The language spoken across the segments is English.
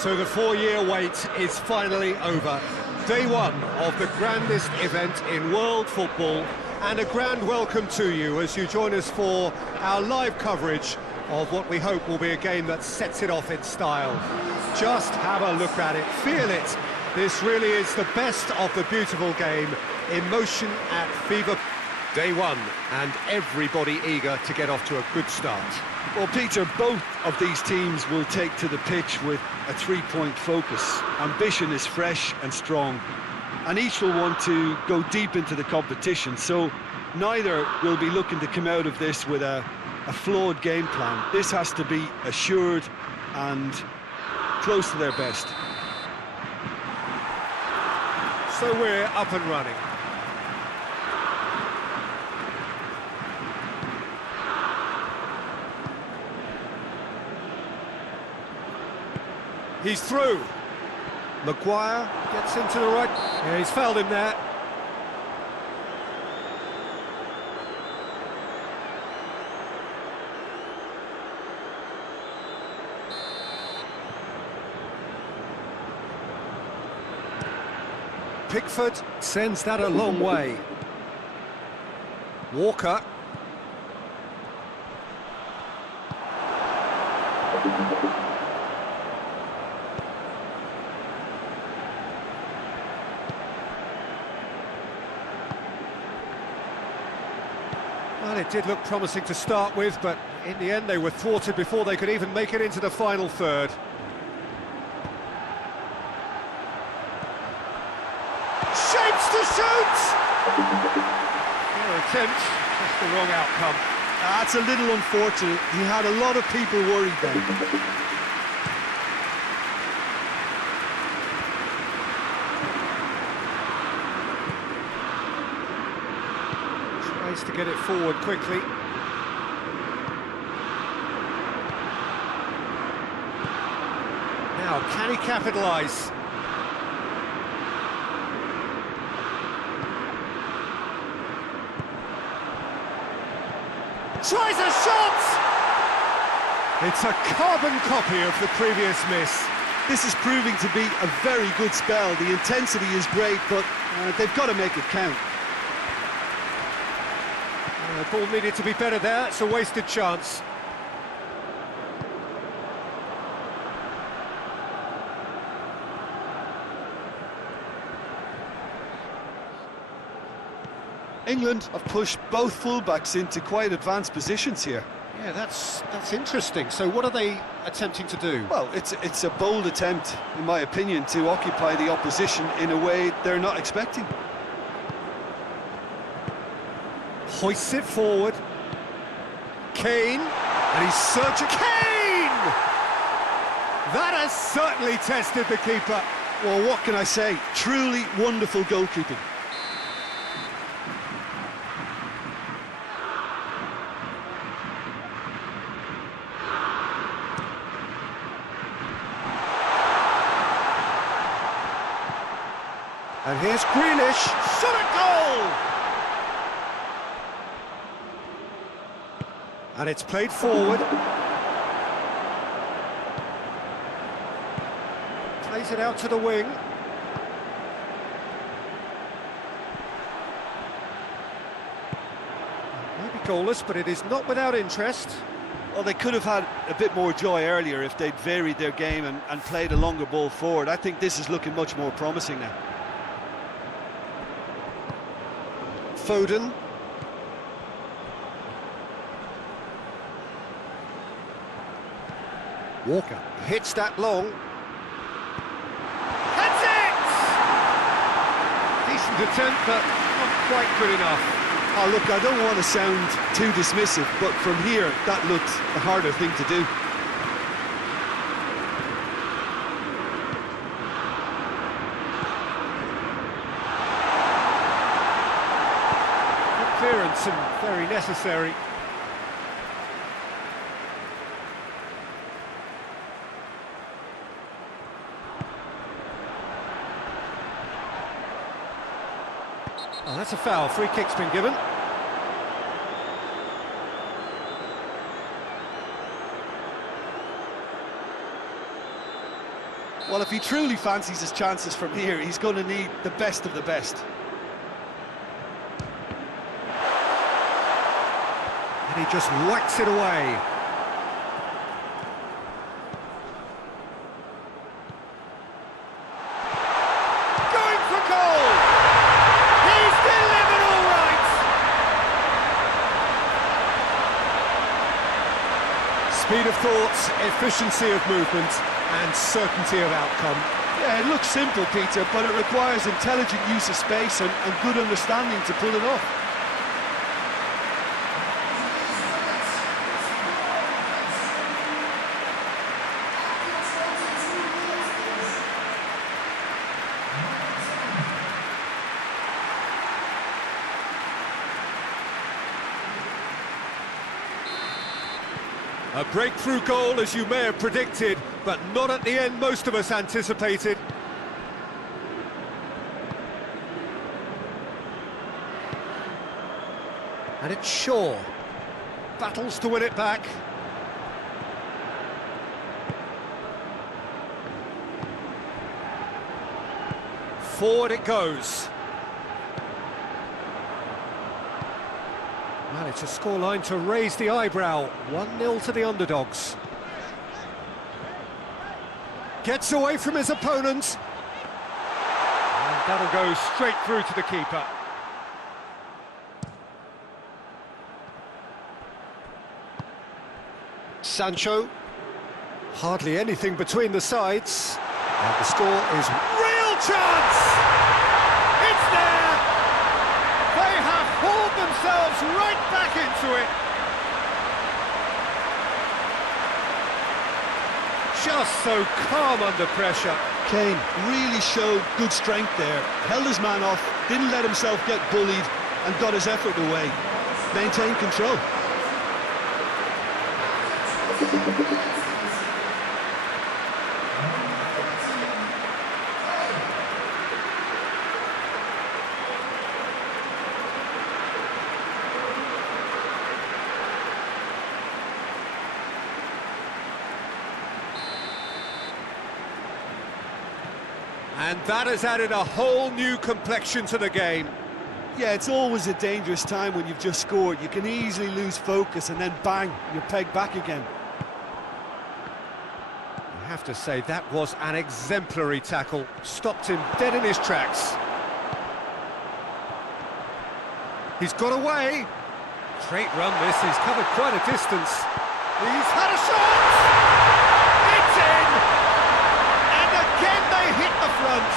So the 4-year wait is finally over. Day one of the grandest event in world football, and a grand welcome to you as you join us for our live coverage of what we hope will be a game that sets it off in style. Just have a look at it, feel it. This really is the best of the beautiful game in motion at FIFA. Day one, and everybody eager to get off to a good start. Well, Peter, both of these teams will take to the pitch with a three-point focus. Ambition is fresh and strong, and each will want to go deep into the competition, so neither will be looking to come out of this with a flawed game plan. This has to be assured and close to their best. So we're up and running. He's through. Maguire gets into the right. Yeah, he's fouled him there. Pickford sends that a long way. Walker. Well, it did look promising to start with, but in the end they were thwarted before they could even make it into the final third. Shapes to shoot! Their attempt, just the wrong outcome. That's a little unfortunate. He had a lot of people worried then. Tries to get it forward quickly. Now, can he capitalise? Tries a shot! It's a carbon copy of the previous miss. This is proving to be a very good spell. The intensity is great, but they've got to make it count. The ball needed to be better there. It's a wasted chance. England have pushed both fullbacks into quite advanced positions here. Yeah, that's interesting. So what are they attempting to do? Well, it's a bold attempt, in my opinion, to occupy the opposition in a way they're not expecting. Hoists it forward. Kane, and he's searching. Kane! That has certainly tested the keeper. Well, what can I say? Truly wonderful goalkeeping. And here's Grealish, shot at goal! And it's played forward. Plays it out to the wing. Maybe goalless, but it is not without interest. Well, they could have had a bit more joy earlier if they'd varied their game and played a longer ball forward. I think this is looking much more promising now. Foden. Walker hits that long. That's it! Decent attempt, but not quite good enough. Oh, look, I don't want to sound too dismissive, but from here, that looked the harder thing to do. Clearance and very necessary. Oh, that's a foul. Free kick's been given. Well, if he truly fancies his chances from here, he's going to need the best of the best. And he just whacks it away. Going for goal! He's delivered all right! Speed of thought, efficiency of movement, and certainty of outcome. Yeah, it looks simple, Peter, but it requires intelligent use of space and good understanding to pull it off. A breakthrough goal, as you may have predicted, but not at the end most of us anticipated. And it's Shaw. Battles to win it back. Forward it goes. Well, it's a scoreline to raise the eyebrow. 1-0 to the underdogs. Gets away from his opponent. And that'll go straight through to the keeper. Sancho. Hardly anything between the sides. And the score is real chance! It's there! They have hauled themselves right back into it. Just so calm under pressure. Kane really showed good strength there. Held his man off, didn't let himself get bullied, and got his effort away. Maintained control. And that has added a whole new complexion to the game. Yeah, it's always a dangerous time when you've just scored. You can easily lose focus and then bang, you're pegged back again. I have to say, that was an exemplary tackle. Stopped him dead in his tracks. He's got away. Great run this, he's covered quite a distance. He's had a shot! It's in! And again they hit the front.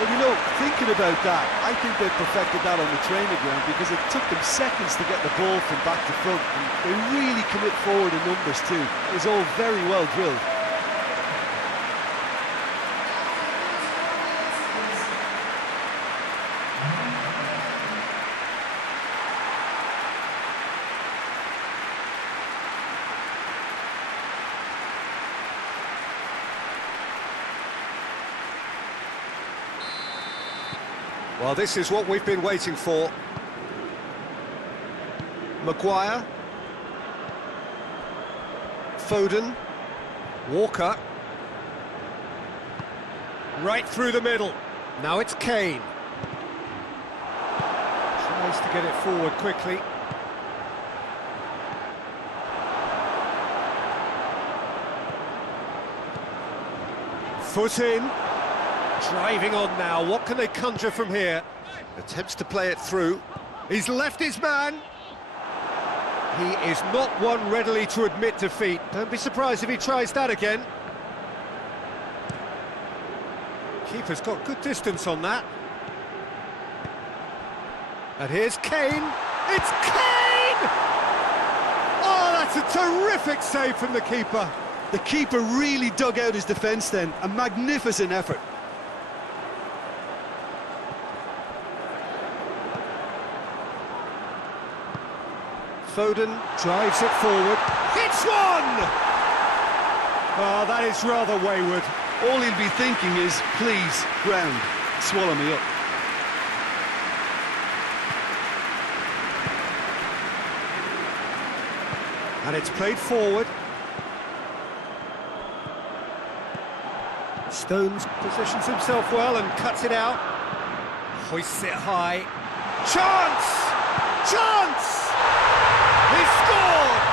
Well, you know, thinking about that, I think they perfected that on the training ground because it took them seconds to get the ball from back to front. And they really commit forward in numbers too. It was all very well drilled. Well, this is what we've been waiting for. Maguire. Foden. Walker. Right through the middle. Now it's Kane. Tries to get it forward quickly. Foot in. Driving on now, what can they conjure from here? Attempts to play it through. He's left his man. He is not one readily to admit defeat. Don't be surprised if he tries that again. Keeper's got good distance on that. And here's Kane. It's Kane! Oh, that's a terrific save from the keeper. The keeper really dug out his defence then. A magnificent effort. Foden drives it forward. Hits one! Oh, that is rather wayward. All he'll be thinking is, please, ground, swallow me up. And it's played forward. Stones positions himself well and cuts it out. Hoists it high. Chance! Chance! He scored!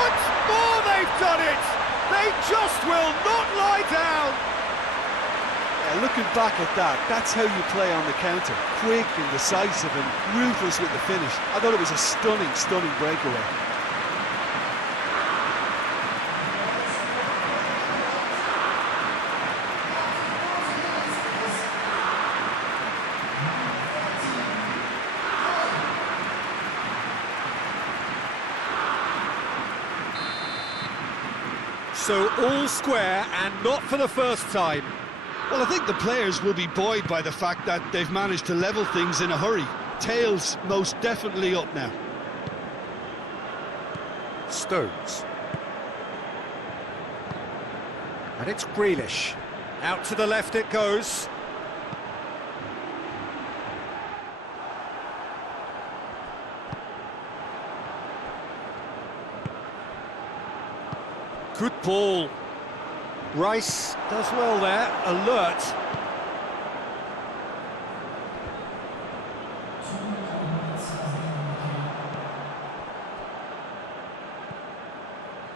Once more they've done it! They just will not lie down! Yeah, looking back at that, that's how you play on the counter. Quick and decisive and ruthless with the finish. I thought it was a stunning, stunning breakaway. So all square, and not for the first time. Well, I think the players will be buoyed by the fact that they've managed to level things in a hurry. Tails most definitely up now. Stones. And it's Grealish. Out to the left it goes. Good ball. Rice does well there, alert.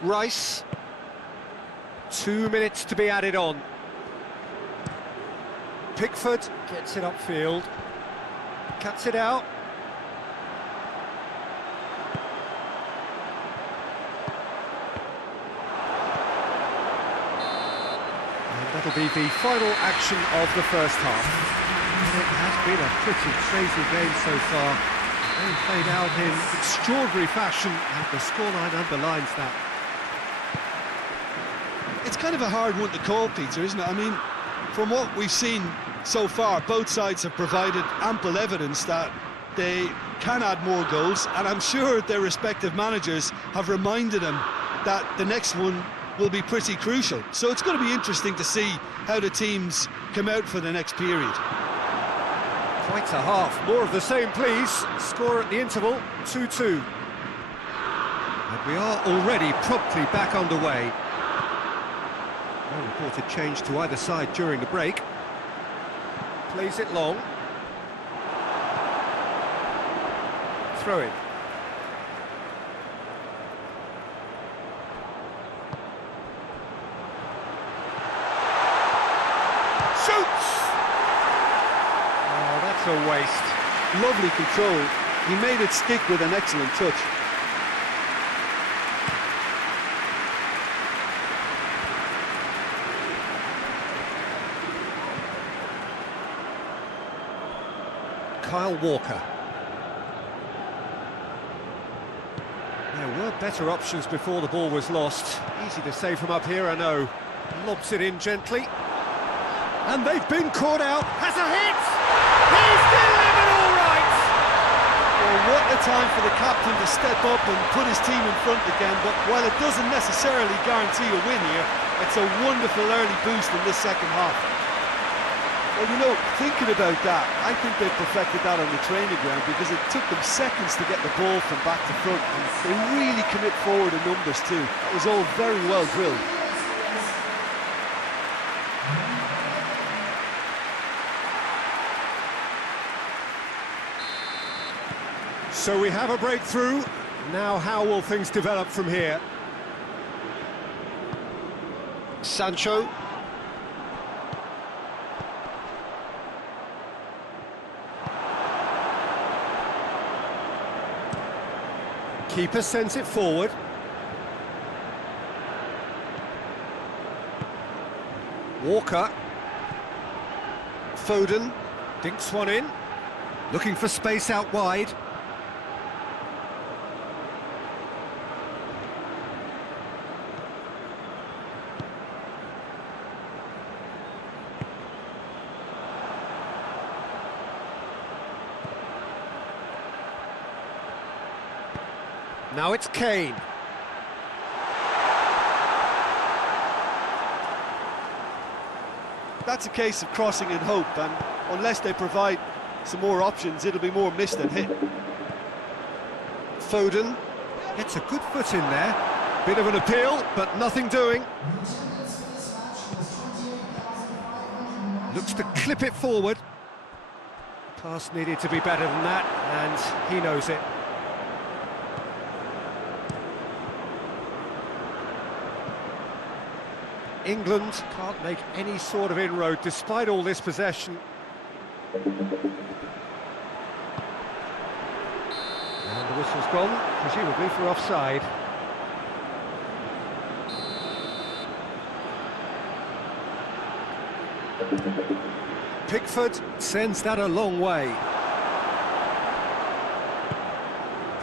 Rice. 2 minutes to be added on. Pickford gets it upfield. Cuts it out. That'll be the final action of the first half. And it has been a pretty crazy game so far. They played out in extraordinary fashion, and the scoreline underlines that. It's kind of a hard one to call, Peter, isn't it? I mean, from what we've seen so far, both sides have provided ample evidence that they can add more goals, and I'm sure their respective managers have reminded them that the next one will be pretty crucial. So it's going to be interesting to see how the teams come out for the next period. Quite a half. More of the same, please. Score at the interval, 2-2. And we are already promptly back underway. No reported change to either side during the break. Plays it long. Throw in. Shoots! Oh, that's a waste. Lovely control. He made it stick with an excellent touch. Kyle Walker. There were better options before the ball was lost. Easy to say from up here, I know. Lobs it in gently. And they've been caught out. Has a hit! He's delivered all right! Well, what a time for the captain to step up and put his team in front again. But while it doesn't necessarily guarantee a win here, it's a wonderful early boost in this second half. Well, you know, thinking about that, I think they perfected that on the training ground because it took them seconds to get the ball from back to front, and they really commit forward in numbers too. It was all very well drilled. So we have a breakthrough. Now how will things develop from here? Sancho. Keeper sends it forward. Walker. Foden dinks one in. Looking for space out wide. Now it's Kane. That's a case of crossing in hope, and unless they provide some more options, it'll be more miss than hit. Foden gets a good foot in there. Bit of an appeal, but nothing doing. Looks to clip it forward. Pass needed to be better than that, and he knows it. England can't make any sort of inroad despite all this possession. And the whistle's gone, presumably for offside. Pickford sends that a long way.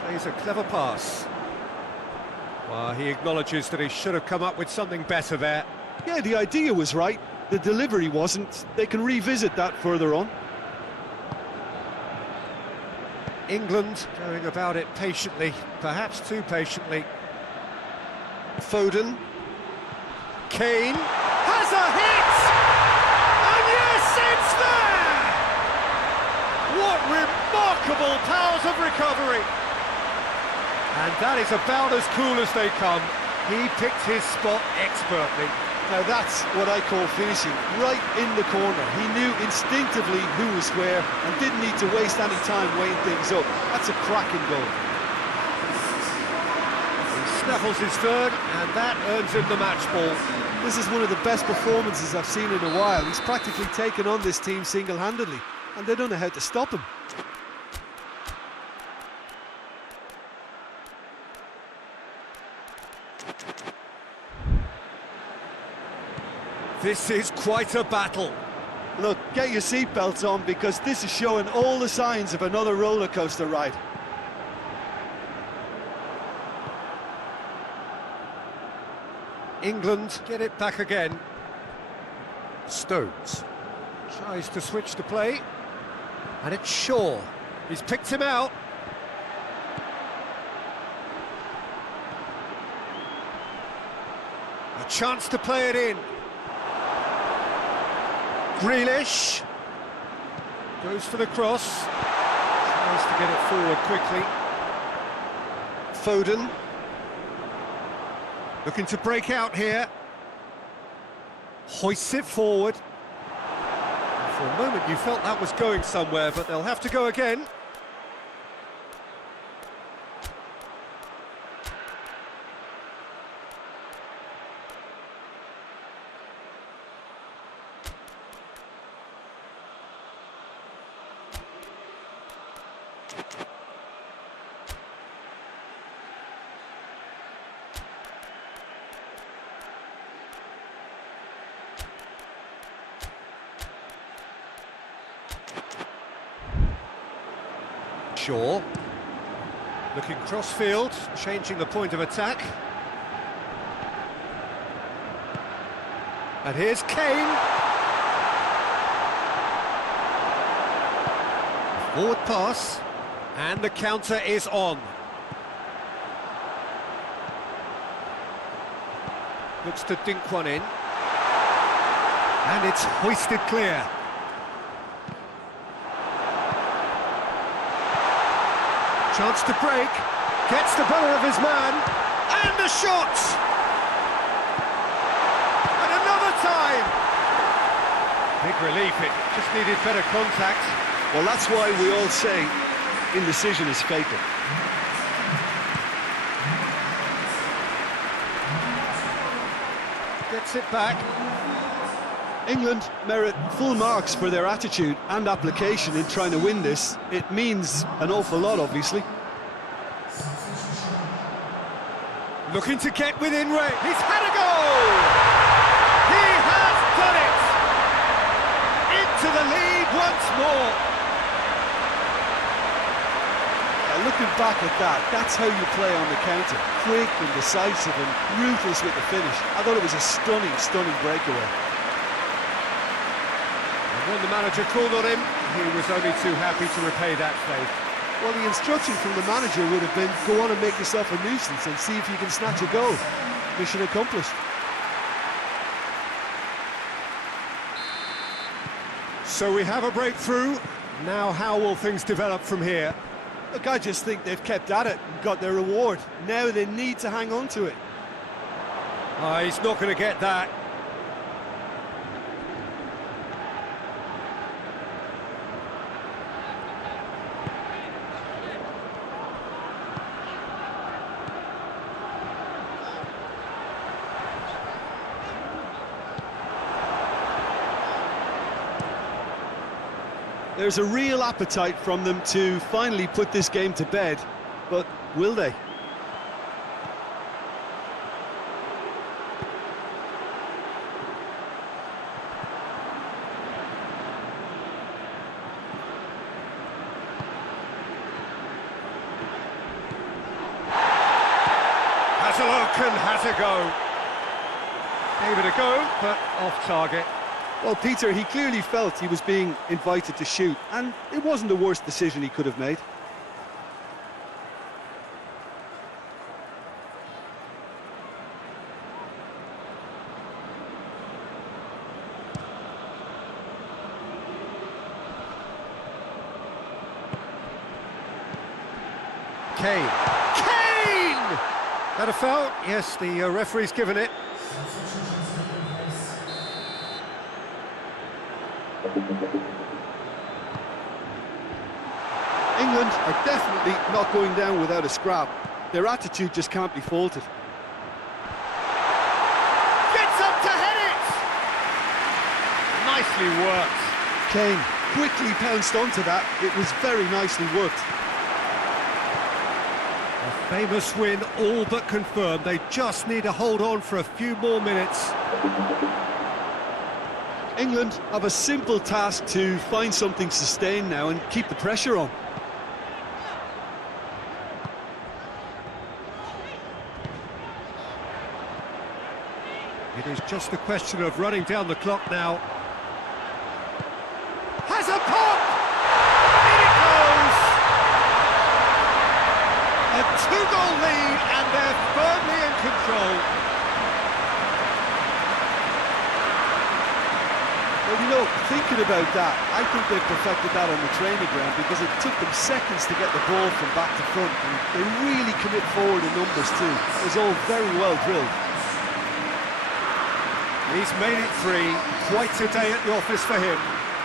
Plays a clever pass. Well, he acknowledges that he should have come up with something better there. Yeah, the idea was right, the delivery wasn't. They can revisit that further on. England going about it patiently, perhaps too patiently. Foden. Kane has a hit! And yes, it's there! What remarkable powers of recovery! And that is about as cool as they come. He picked his spot expertly. Now that's what I call finishing, right in the corner. He knew instinctively who was where and didn't need to waste any time weighing things up. That's a cracking goal. He snaffles his third, and that earns him the match ball. This is one of the best performances I've seen in a while. He's practically taken on this team single-handedly, and they don't know how to stop him. This is quite a battle. Look, get your seatbelts on because this is showing all the signs of another roller coaster ride. England get it back again. Stones tries to switch the play, and it's Shaw. He's picked him out. A chance to play it in. Grealish goes for the cross, tries to get it forward quickly. Foden looking to break out here, hoists it forward. For a moment you felt that was going somewhere, but they'll have to go again. Shaw looking cross-field, changing the point of attack. And here's Kane. Forward pass, and the counter is on. Looks to dink one in. And it's hoisted clear. Chance to break, gets the better of his man, and the shot! And another time! Big relief, it just needed better contact. Well, that's why we all say indecision is fatal. Gets it back. England merit full marks for their attitude and application in trying to win this. It means an awful lot, obviously. Looking to get within range. He's had a goal! He has done it! Into the lead once more. Looking back at that, that's how you play on the counter. Quick and decisive and ruthless with the finish. I thought it was a stunning, stunning breakaway. When the manager called on him, he was only too happy to repay that faith. Well, the instruction from the manager would have been, go on and make yourself a nuisance and see if you can snatch a goal. Mission accomplished. So we have a breakthrough. Now how will things develop from here? Look, I just think they've kept at it and got their reward. Now they need to hang on to it. He's not going to get that. There's a real appetite from them to finally put this game to bed, but will they? Has a look and has a go. Gave it a go, but off target. Well, Peter, he clearly felt he was being invited to shoot, and it wasn't the worst decision he could have made. Kane. Kane! That a foul? Yes, the referee's given it. England are definitely not going down without a scrap. Their attitude just can't be faulted. Gets up to head it! Nicely worked. Kane quickly pounced onto that. It was very nicely worked. A famous win, all but confirmed. They just need to hold on for a few more minutes. England have a simple task to find something sustained now and keep the pressure on. It is just a question of running down the clock now. Has a pop! In it goes! A two-goal lead, and they're firmly in control. Well, you know, thinking about that, I think they perfected that on the training ground because it took them seconds to get the ball from back to front, and they really commit forward in numbers too. It was all very well drilled. He's made it three. Quite a day at the office for him.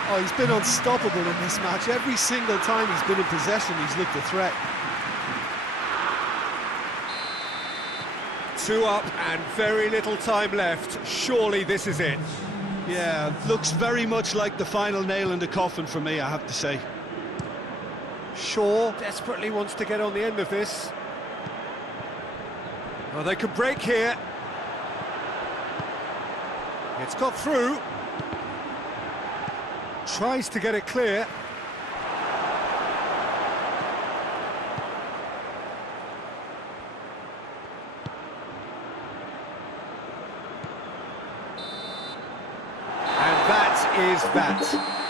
Oh, he's been unstoppable in this match. Every single time he's been in possession, he's looked a threat. 2 up and very little time left. Surely this is it. Yeah, looks very much like the final nail in the coffin for me, I have to say. Shaw desperately wants to get on the end of this. Well, they could break here. It's got through. Tries to get it clear. And that is that.